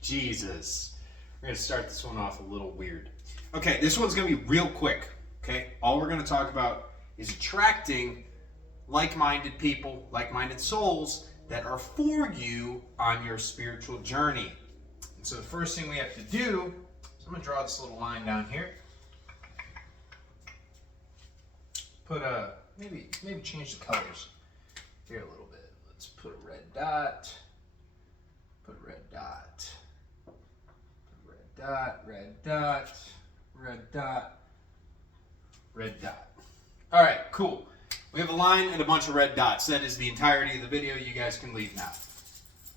Jesus. We're going to start this one off a little weird. Okay, this one's going to be real quick. Okay, all we're going to talk about is attracting like-minded people, like-minded souls that are for you on your spiritual journey. And so the first thing we have to do is I'm going to draw this little line down here. Put maybe change the colors here a little bit. Let's put a red dot. Put a red dot. Red dot, red dot, red dot, red dot. All right, cool. We have a line and a bunch of red dots. That is the entirety of the video. You guys can leave now.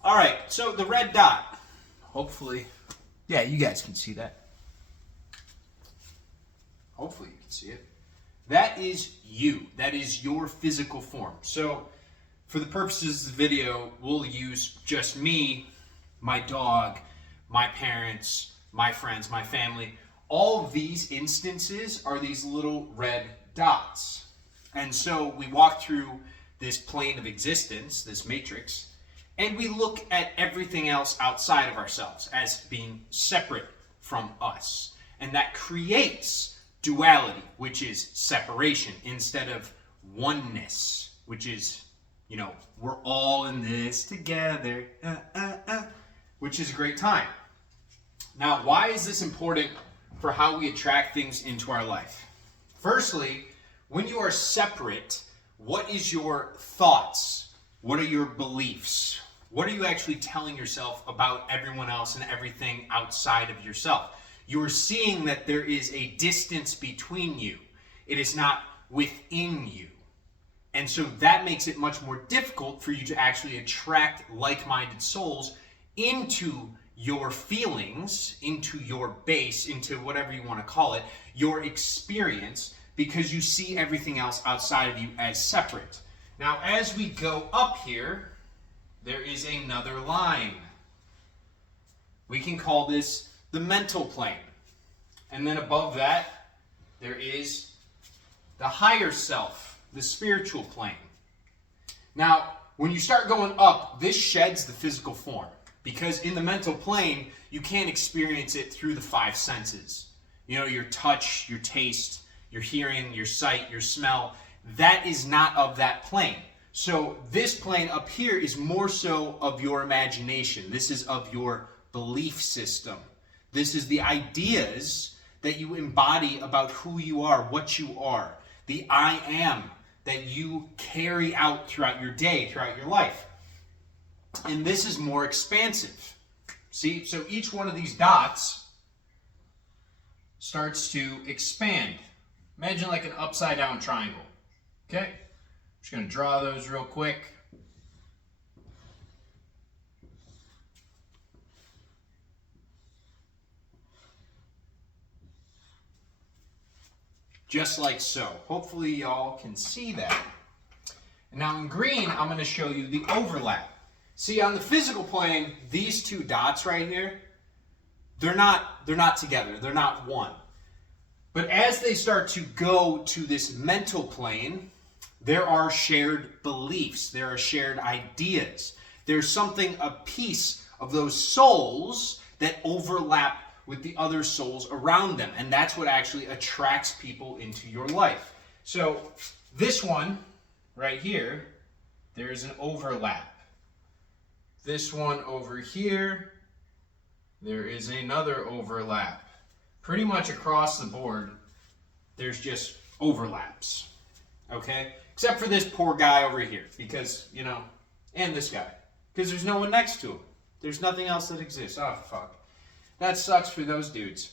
All right, so the red dot. Hopefully, yeah, you guys can see that. Hopefully you can see it. That is you. That is your physical form. So for the purposes of the video, we'll use just me, my dog, my parents, my friends, my family. All of these instances are these little red dots. And so we walk through this plane of existence, this matrix, and we look at everything else outside of ourselves as being separate from us. And that creates duality, which is separation, instead of oneness, which is, you know, we're all in this together, which is a great time. Now, why is this important for how we attract things into our life? Firstly, when you are separate, what is your thoughts? What are your beliefs? What are you actually telling yourself about everyone else and everything outside of yourself? You are seeing that there is a distance between you. It is not within you. And so that makes it much more difficult for you to actually attract like-minded souls into your feelings, into your base, into whatever you want to call it, your experience, because you see everything else outside of you as separate. Now, as we go up here, there is another line. We can call this the mental plane. And then above that, there is the higher self, the spiritual plane. Now, when you start going up, this sheds the physical form. Because in the mental plane, you can't experience it through the five senses. You know, your touch, your taste, your hearing, your sight, your smell. That is not of that plane. So this plane up here is more so of your imagination. This is of your belief system. This is the ideas that you embody about who you are, what you are. The I am that you carry out throughout your day, throughout your life. And this is more expansive. See, so each one of these dots starts to expand. Imagine like an upside down triangle. Okay? Just going to draw those real quick. Just like so. Hopefully y'all can see that. And now in green, I'm going to show you the overlap. See, on the physical plane, these two dots right here, they're not together. They're not one. But as they start to go to this mental plane, there are shared beliefs. There are shared ideas. There's something, a piece of those souls that overlap with the other souls around them. And that's what actually attracts people into your life. So this one right here, there's an overlap. This one over here, there is another overlap. Pretty much across the board, there's just overlaps, okay? Except for this poor guy over here, because, you know, and this guy, because there's no one next to him. There's nothing else that exists. Oh, fuck. That sucks for those dudes.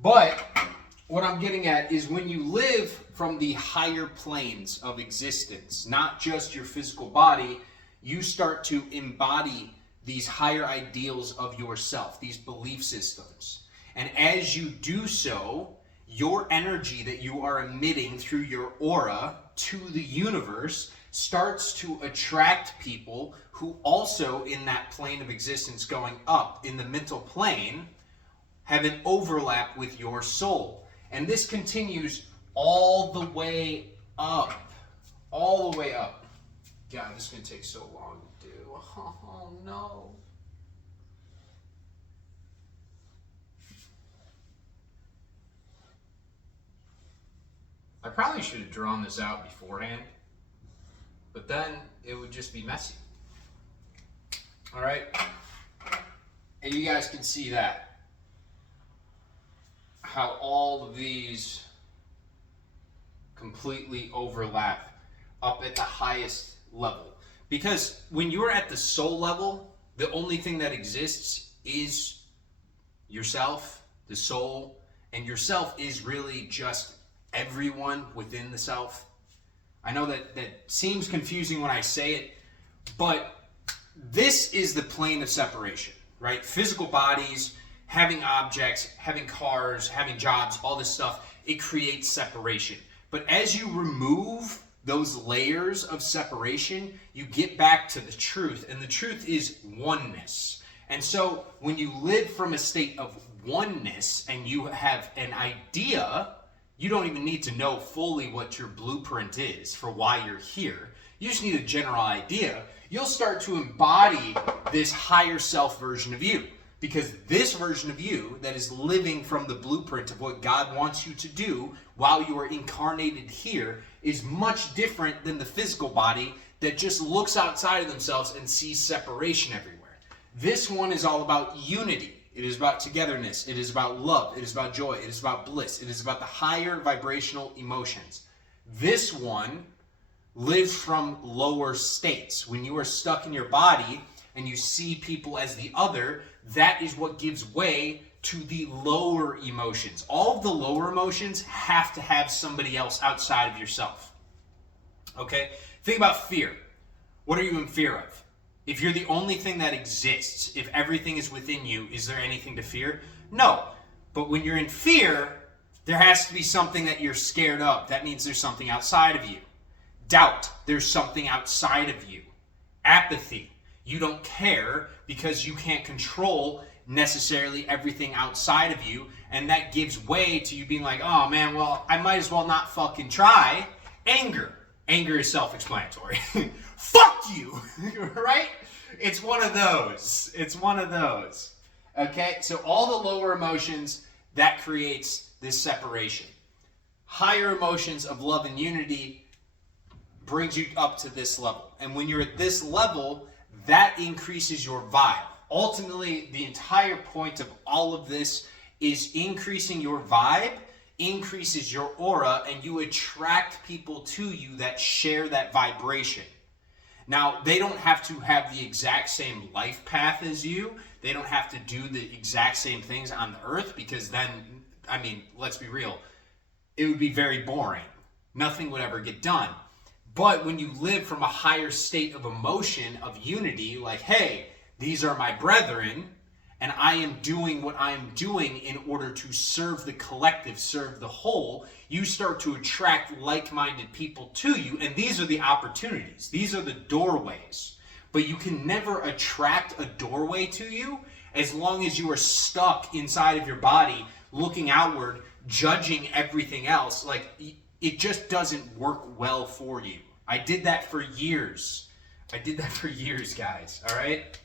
But what I'm getting at is when you live from the higher planes of existence, not just your physical body, you start to embody these higher ideals of yourself, these belief systems. And as you do so, your energy that you are emitting through your aura to the universe starts to attract people who also in that plane of existence going up in the mental plane have an overlap with your soul. And this continues all the way up. All the way up. God, this is going to take so long to do. Oh, no. I probably should have drawn this out beforehand, but then it would just be messy. All right? And you guys can see that. How all of these completely overlap up at the highest level. Because when you're at the soul level, the only thing that exists is yourself, the soul, and yourself is really just everyone within the self. I know that seems confusing when I say it, but this is the plane of separation, right? Physical bodies, having objects, having cars, having jobs, all this stuff, it creates separation. But as you remove those layers of separation, you get back to the truth, and the truth is oneness. And so when you live from a state of oneness and you have an idea, you don't even need to know fully what your blueprint is for why you're here. You just need a general idea. You'll start to embody this higher self version of you. Because this version of you that is living from the blueprint of what God wants you to do while you are incarnated here is much different than the physical body that just looks outside of themselves and sees separation everywhere. This one is all about unity. It is about togetherness. It is about love. It is about joy. It is about bliss. It is about the higher vibrational emotions. This one lives from lower states. When you are stuck in your body and you see people as the other, that is what gives way to the lower emotions. All of the lower emotions have to have somebody else outside of yourself. Okay? Think about fear. What are you in fear of? If you're the only thing that exists, if everything is within you, is there anything to fear? No. But when you're in fear, there has to be something that you're scared of. That means there's something outside of you. Doubt, there's something outside of you. Apathy, you don't care because you can't control necessarily everything outside of you, and that gives way to you being like, oh man, well, I might as well not fucking try. Anger is self-explanatory. Fuck you, right? It's one of those. Okay, so all the lower emotions, that creates this separation. Higher emotions of love and unity brings you up to this level. And when you're at this level, that increases your vibe. Ultimately, the entire point of all of this is increasing your vibe, increases your aura, and you attract people to you that share that vibration. Now, they don't have to have the exact same life path as you. They don't have to do the exact same things on the earth, because then, I mean, let's be real, it would be very boring. Nothing would ever get done. But when you live from a higher state of emotion, of unity, like, hey, these are my brethren, and I am doing what I'm doing in order to serve the collective, serve the whole, you start to attract like-minded people to you, and these are the opportunities. These are the doorways. But you can never attract a doorway to you as long as you are stuck inside of your body, looking outward, judging everything else. Like, it just doesn't work well for you. I did that for years. Guys, all right?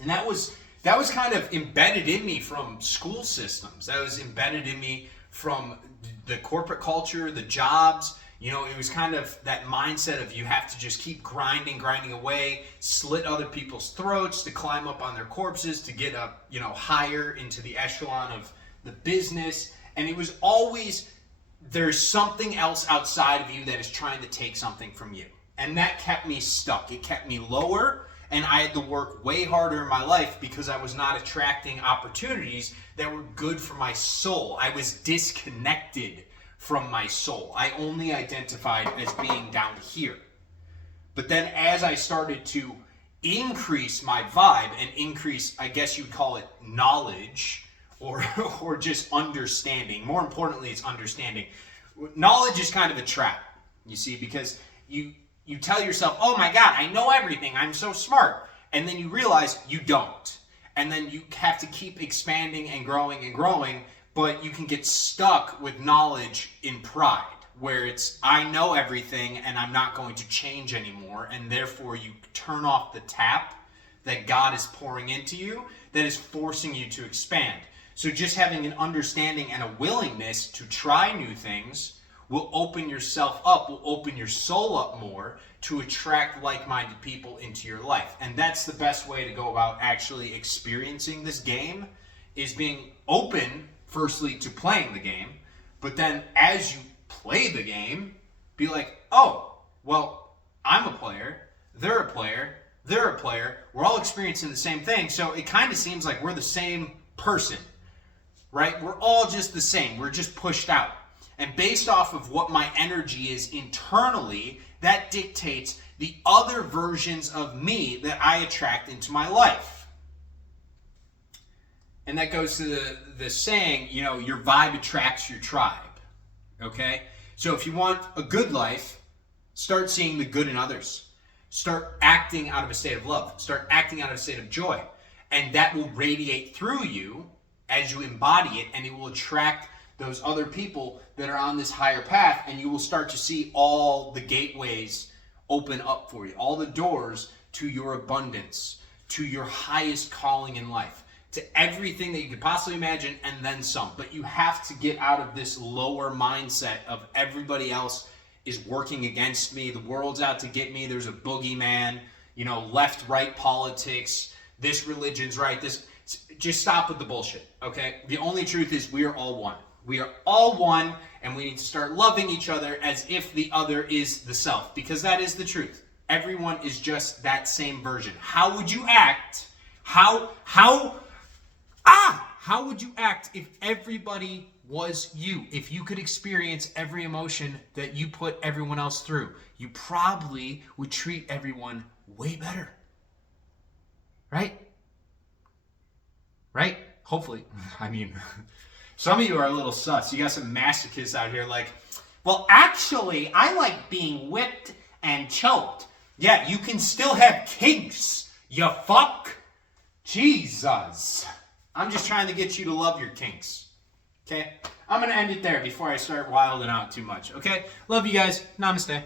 And that was kind of embedded in me from school systems. That was embedded in me from the corporate culture, the jobs. You know, it was kind of that mindset of you have to just keep grinding away, slit other people's throats to climb up on their corpses, to get up, you know, higher into the echelon of the business. And it was always, there's something else outside of you that is trying to take something from you. And that kept me stuck. It kept me lower, and I had to work way harder in my life because I was not attracting opportunities that were good for my soul. I was disconnected from my soul. I only identified as being down here. But then as I started to increase my vibe and increase, I guess you'd call it knowledge, or just understanding. More importantly, it's understanding. Knowledge is kind of a trap, you see, because you tell yourself, oh my God, I know everything, I'm so smart. And then you realize you don't. And then you have to keep expanding and growing, but you can get stuck with knowledge in pride, where it's I know everything and I'm not going to change anymore, and therefore you turn off the tap that God is pouring into you that is forcing you to expand. So just having an understanding and a willingness to try new things will open yourself up, will open your soul up more to attract like-minded people into your life. And that's the best way to go about actually experiencing this game, is being open, firstly, to playing the game, but then as you play the game, be like, oh, well, I'm a player, they're a player, they're a player, we're all experiencing the same thing, so it kind of seems like we're the same person, right? We're all just the same, we're just pushed out. And based off of what my energy is internally, that dictates the other versions of me that I attract into my life. And that goes to the saying, you know, your vibe attracts your tribe. Okay? So if you want a good life, start seeing the good in others. Start acting out of a state of love. Start acting out of a state of joy. And that will radiate through you as you embody it, and it will attract those other people that are on this higher path, and you will start to see all the gateways open up for you, all the doors to your abundance, to your highest calling in life, to everything that you could possibly imagine, and then some. But you have to get out of this lower mindset of everybody else is working against me, the world's out to get me, there's a boogeyman, you know, left-right politics, this religion's right, this. Just stop with the bullshit, okay? The only truth is we are all one. We are all one, and we need to start loving each other as if the other is the self, because that is the truth. Everyone is just that same version. How would you act? How would you act if everybody was you? If you could experience every emotion that you put everyone else through, you probably would treat everyone way better. Right? Right? Hopefully. I mean, some of you are a little sus. You got some masochists out here like, well, actually, I like being whipped and choked. Yeah, you can still have kinks, you fuck. Jesus. I'm just trying to get you to love your kinks. Okay? I'm going to end it there before I start wilding out too much. Okay? Love you guys. Namaste.